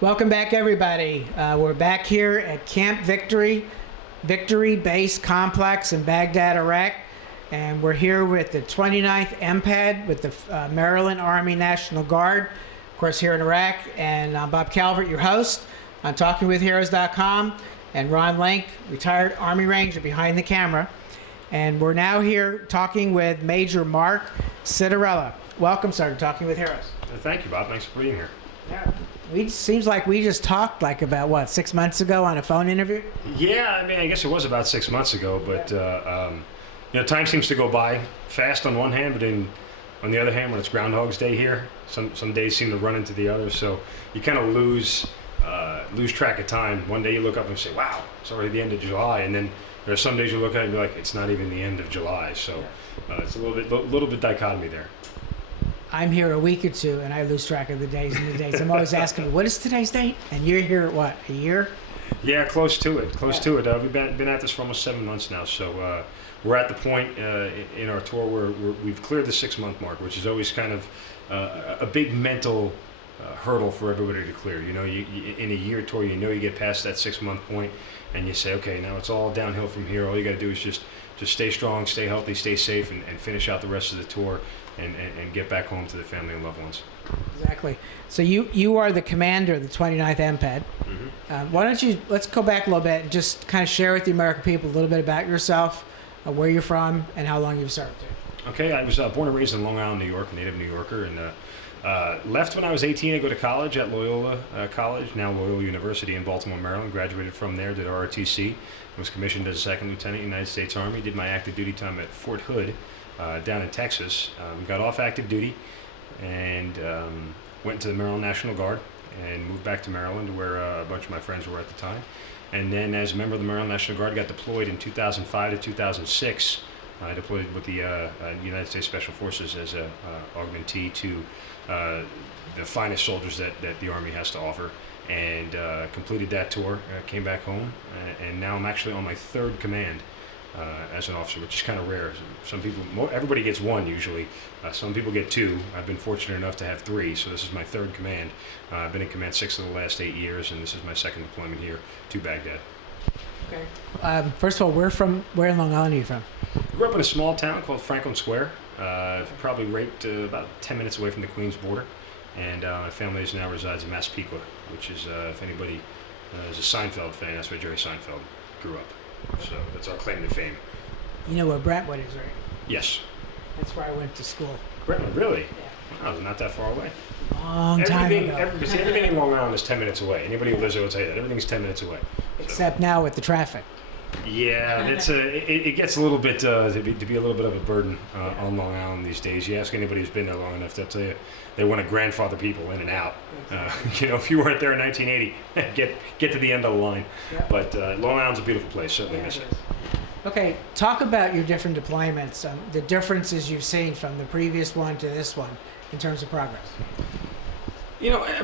Welcome back, everybody. We're back here at Camp Victory Base Complex in Baghdad, Iraq. And we're here with the 29th MPAD with the Maryland Army National Guard, of course, here in Iraq. And I'm Bob Calvert, your host on TalkingWithHeroes.com. And Ron Link, retired Army Ranger, behind the camera. And we're now here talking with Major Mark Citarella. Welcome, sir, to Talking with Heroes. Thank you, Bob. Thanks for being here. Yeah. Seems like we just talked like about, what, 6 months ago on a phone interview? Yeah, I mean, I guess it was about 6 months ago, but, time seems to go by fast on one hand, but on the other hand, when it's Groundhog's Day here, some days seem to run into the other, so you kind of lose track of time. One day you look up and say, wow, it's already the end of July, and then there are some days you look at it and be like, it's not even the end of July, so it's a little bit dichotomy there. I'm here a week or two, and I lose track of the days and the dates. I'm always asking, what is today's date? And you're here, what, a year? Yeah, close to it. We've been at this for almost 7 months now, so we're at the point in our tour where we've cleared the 6 month mark, which is always kind of a big mental hurdle for everybody to clear. You know, in a year tour, you get past that 6 month point, and you say, okay, now it's all downhill from here. All you got to do is just stay strong, stay healthy, stay safe, and finish out the rest of the tour. And get back home to the family and loved ones. Exactly. So you are the commander of the 29th MPAD. Mm-hmm. Why don't you, let's go back a little bit and just kind of share with the American people a little bit about yourself, where you're from, and how long you've served. Okay, I was born and raised in Long Island, New York, a native New Yorker, and left when I was 18 to go to college at Loyola College, now Loyola University in Baltimore, Maryland. Graduated from there, did ROTC, was commissioned as a second lieutenant in the United States Army, did my active duty time at Fort Hood, down in Texas. Got off active duty and went to the Maryland National Guard and moved back to Maryland where a bunch of my friends were at the time. And then as a member of the Maryland National Guard, got deployed in 2005 to 2006. I deployed with the United States Special Forces as a augmentee to the finest soldiers that the Army has to offer, and completed that tour, came back home, and now I'm actually on my third command as an officer, which is kind of rare. Some people, everybody gets one usually. Some people get two. I've been fortunate enough to have three, so this is my third command. I've been in command 6 of the last 8 years, and this is my second deployment here to Baghdad. Okay. First of all, where in Long Island are you from? Grew up in a small town called Franklin Square, probably right about 10 minutes away from the Queens border, and my family now resides in Massapequa, which is, if anybody is a Seinfeld fan, that's where Jerry Seinfeld grew up. So that's our claim to fame. You know where Brentwood is, right? Yes. That's where I went to school. Brentwood, really? Yeah. Wow, not that far away. Long time ago. Everything in Long Island is 10 minutes away. Anybody who lives there will tell you that. Everything's 10 minutes away. Except now with the traffic. Yeah, it gets a little bit, to be a little bit of a burden on Long Island these days. You ask anybody who's been there long enough, they'll tell you they want to grandfather people in and out. If you weren't there in 1980, get to the end of the line. Yep. But Long Island's a beautiful place, certainly miss it. Okay, talk about your different deployments, the differences you've seen from the previous one to this one in terms of progress.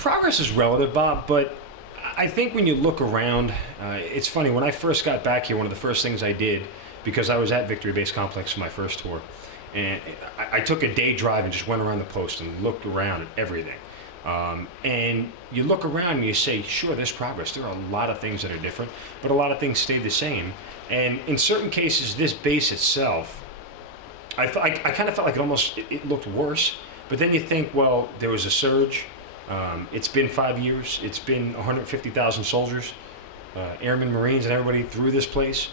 Progress is relative, Bob, but I think when you look around, it's funny, when I first got back here, one of the first things I did, because I was at Victory Base Complex for my first tour, and I took a day drive and just went around the post and looked around at everything. And you look around and you say, sure, there's progress. There are a lot of things that are different, but a lot of things stay the same. And in certain cases, this base itself, I kind of felt like it looked worse. But then you think, well, there was a surge. It's been 5 years. It's been 150,000 soldiers, airmen, Marines, and everybody through this place.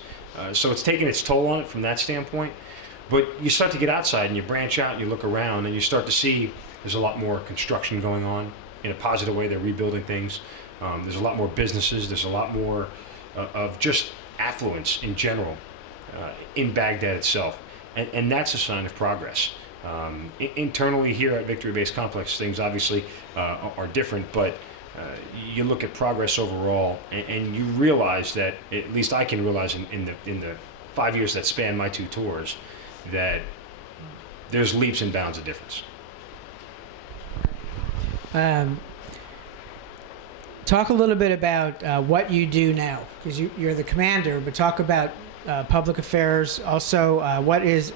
So it's taken its toll on it from that standpoint. But you start to get outside and you branch out and you look around and you start to see there's a lot more construction going on in a positive way. They're rebuilding things. There's a lot more businesses. There's a lot more of just affluence in general in Baghdad itself. And that's a sign of progress. Internally here at Victory Base Complex, things obviously are different, but you look at progress overall and you realize that, at least I can realize in the 5 years that span my 2 tours, that there's leaps and bounds of difference. Talk a little bit about what you do now, because you're the commander, but talk about public affairs. Also, what is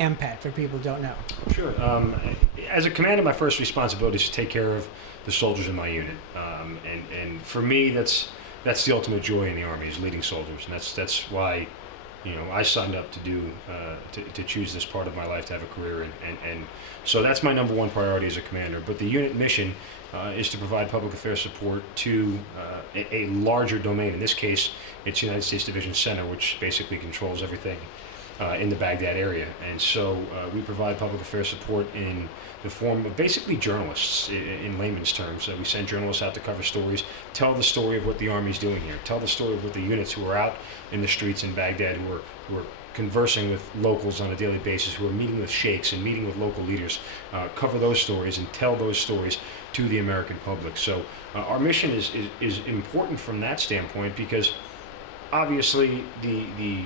MPAD for people who don't know? Sure. As a commander, my first responsibility is to take care of the soldiers in my unit. And for me, that's the ultimate joy in the Army, is leading soldiers, and that's why, I signed up to do to choose this part of my life to have a career in, and so that's my number one priority as a commander. But the unit mission is to provide public affairs support to a larger domain. In this case, it's United States Division Center, which basically controls everything in the Baghdad area. And so we provide public affairs support in the form of basically journalists, in layman's terms. We send journalists out to cover stories, tell the story of what the Army's doing here, tell the story of what the units who are out in the streets in Baghdad, who are conversing with locals on a daily basis, who are meeting with sheikhs and meeting with local leaders, cover those stories and tell those stories to the American public. So our mission is important from that standpoint, because obviously the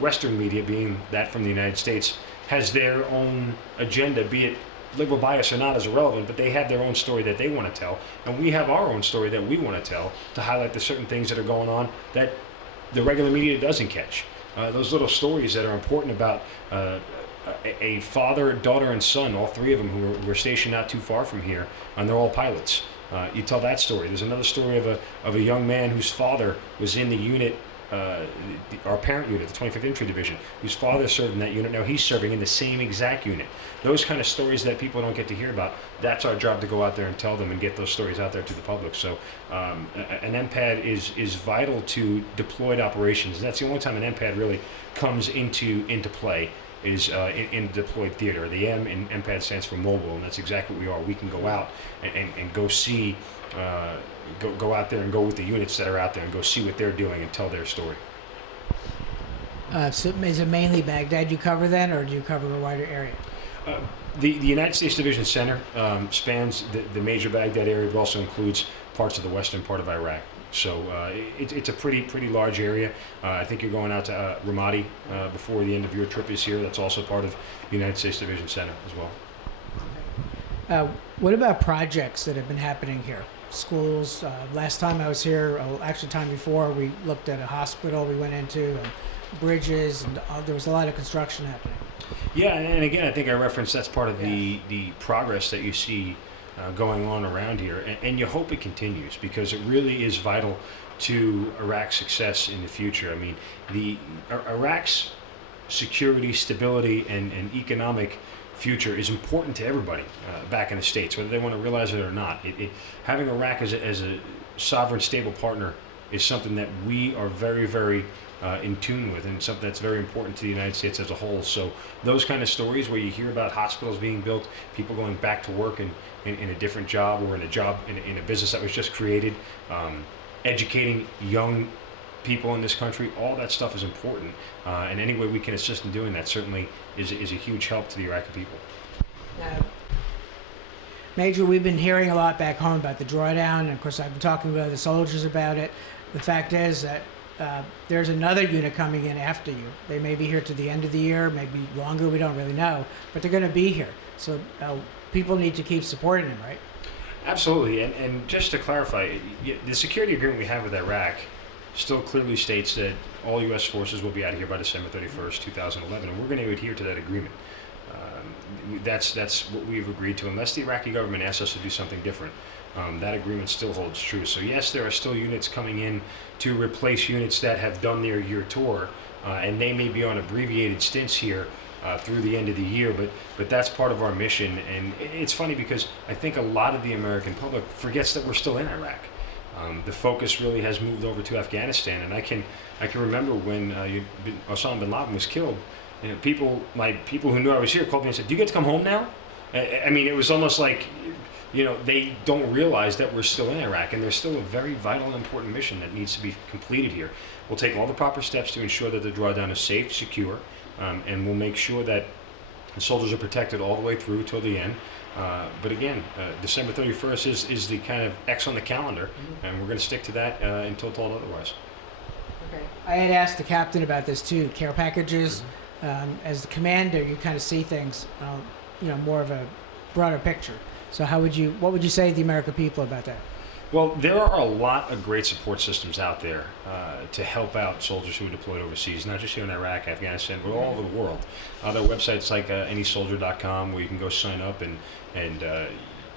Western media, being that from the United States, has their own agenda, be it liberal bias or not is irrelevant, but they have their own story that they want to tell, and we have our own story that we want to tell, to highlight the certain things that are going on that the regular media doesn't catch. Those little stories that are important about a father, daughter, and son, all three of them who were stationed not too far from here, and they're all pilots. You tell that story. There's another story of a young man whose father was in the unit, our parent unit, the 25th Infantry Division, whose father served in that unit. Now he's serving in the same exact unit. Those kind of stories that people don't get to hear about, that's our job, to go out there and tell them and get those stories out there to the public. So an MPAD is vital to deployed operations. And that's the only time an MPAD really comes into play, is in deployed theater. The M in MPAD stands for mobile, and that's exactly what we are. We can go out and go see, go out there and go with the units that are out there and go see what they're doing and tell their story. So is it mainly Baghdad you cover then, or do you cover a wider area? The United States Division Center spans the major Baghdad area, but also includes parts of the western part of Iraq. So it's a pretty large area. I think you're going out to Ramadi before the end of your trip is here. That's also part of the United States Division Center as well. What about projects that have been happening here? Schools. Last time I was here, actually time before, we looked at a hospital we went into, and bridges, and there was a lot of construction happening. Yeah, and again, I think I referenced that's part of the progress that you see going on around here, and you hope it continues, because it really is vital to Iraq's success in the future. I mean, Iraq's security, stability, and economic future is important to everybody back in the States, whether they want to realize it or not. Having Iraq as a sovereign, stable partner is something that we are very, very in tune with, and something that's very important to the United States as a whole. So those kind of stories where you hear about hospitals being built, people going back to work in a different job, or in a business that was just created, educating young people in this country, all that stuff is important, and any way we can assist in doing that certainly is a huge help to the Iraqi people. Major, we've been hearing a lot back home about the drawdown, and of course I've been talking with other soldiers about it. The fact is that there's another unit coming in after you. They may be here to the end of the year, maybe longer, we don't really know, but they're going to be here. So people need to keep supporting them, right? Absolutely, and just to clarify, the security agreement we have with Iraq still clearly states that all U.S. forces will be out of here by December 31st, 2011, and we're going to adhere to that agreement. That's what we've agreed to, unless the Iraqi government asks us to do something different. That agreement still holds true. So yes, there are still units coming in to replace units that have done their year tour, and they may be on abbreviated stints here through the end of the year, but that's part of our mission. And it's funny, because I think a lot of the American public forgets that we're still in Iraq. The focus really has moved over to Afghanistan, and I can remember when Osama bin Laden was killed. My people who knew I was here called me and said, "Do you get to come home now?" I mean, it was almost like, they don't realize that we're still in Iraq, and there's still a very vital and important mission that needs to be completed here. We'll take all the proper steps to ensure that the drawdown is safe, secure, and we'll make sure that the soldiers are protected all the way through till the end. But again, December 31st is the kind of X on the calendar, and we're going to stick to that until told otherwise. Okay. I had asked the captain about this too, care packages. As the commander, you kind of see things, more of a broader picture. So what would you say to the American people about that? Well, there are a lot of great support systems out there to help out soldiers who are deployed overseas, not just here in Iraq, Afghanistan, but all over the world. There are websites like anysoldier.com where you can go sign up and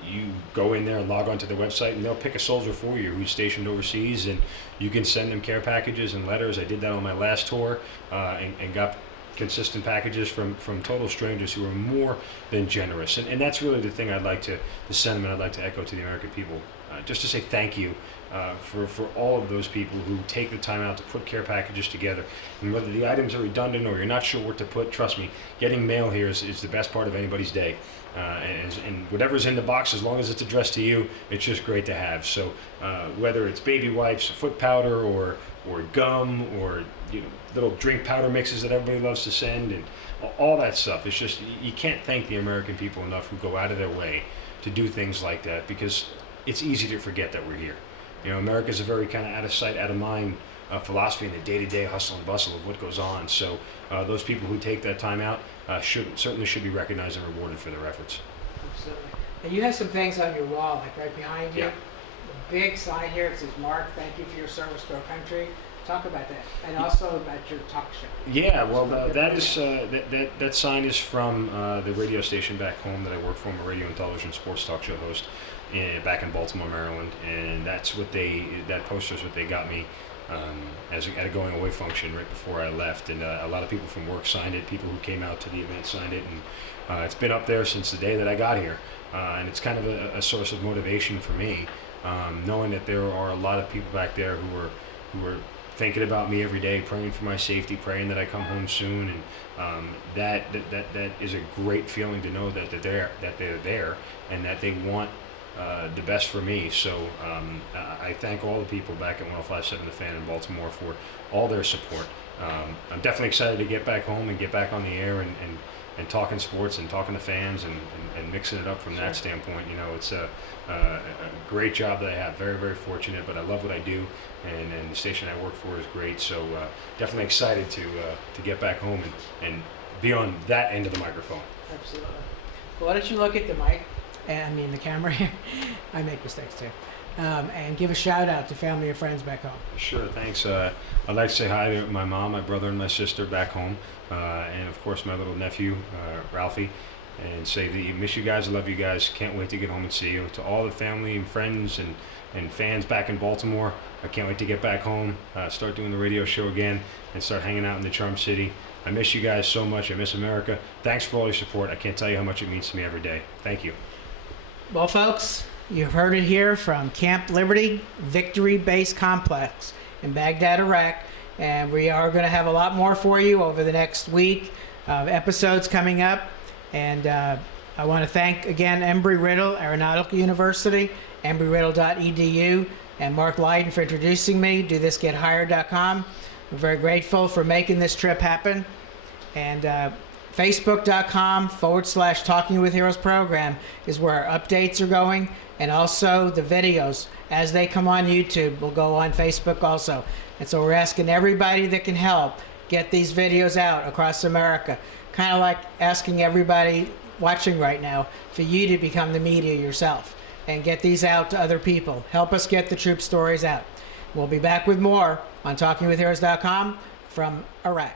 you go in there and log onto the website, and they'll pick a soldier for you who's stationed overseas, and you can send them care packages and letters. I did that on my last tour, and got consistent packages from total strangers who are more than generous. And that's really the sentiment I'd like to echo to the American people, just to say thank you for all of those people who take the time out to put care packages together. And whether the items are redundant or you're not sure what to put, trust me, getting mail here is the best part of anybody's day. And whatever's in the box, as long as it's addressed to you, it's just great to have. So whether it's baby wipes, foot powder, or gum, or little drink powder mixes that everybody loves to send, and all that stuff, it's just, you can't thank the American people enough who go out of their way to do things like that, because it's easy to forget that we're here. America's a very kind of out of sight, out of mind philosophy in the day-to-day hustle and bustle of what goes on. So those people who take that time out certainly should be recognized and rewarded for their efforts. Absolutely. And you have some things on your wall, like right behind you. Yeah. A big sign here. It says, "Mark, thank you for your service to our country." Talk about that, and also about your talk show. Yeah, well, that sign is from the radio station back home that I work for. I'm a radio and television sports talk show host back in Baltimore, Maryland, and that poster's what they got me at a going away function right before I left. And a lot of people from work signed it. People who came out to the event signed it, and it's been up there since the day that I got here. And it's kind of a source of motivation for me, knowing that there are a lot of people back there who are thinking about me every day, praying for my safety, praying that I come home soon, and that is a great feeling to know that they're there, and that they want the best for me. So I thank all the people back at 105.7 The Fan in Baltimore for all their support. I'm definitely excited to get back home and get back on the air and talking sports and talking to fans and mixing it up from that standpoint. It's a great job that I have. Very, very fortunate, but I love what I do, and the station I work for is great. So definitely excited to get back home and be on that end of the microphone. Absolutely. Well, why don't you look at the mic, the camera here. I make mistakes too. And give a shout out to family and friends back home. Sure, thanks. I'd like to say hi to my mom, my brother, and my sister back home, and of course my little nephew, Ralphie, and say that I miss you guys, I love you guys, can't wait to get home and see you. To all the family and friends and fans back in Baltimore, I can't wait to get back home, start doing the radio show again, and start hanging out in the Charm City. I miss you guys so much. I miss America. Thanks for all your support. I can't tell you how much it means to me every day. Thank you. Well, folks, you've heard it here from Camp Liberty Victory Base Complex in Baghdad, Iraq, and we are going to have a lot more for you over the next week of episodes coming up. And I want to thank again Embry-Riddle Aeronautical University, embryriddle.edu, and Mark Lydon for introducing me, DoThisGetHired.com. We're very grateful for making this trip happen. And Facebook.com/Talking with Heroes program is where our updates are going, and also the videos as they come on YouTube will go on Facebook also. And so we're asking everybody that can help get these videos out across America, kind of like asking everybody watching right now for you to become the media yourself and get these out to other people. Help us get the troop stories out. We'll be back with more on TalkingWithHeroes.com from Iraq.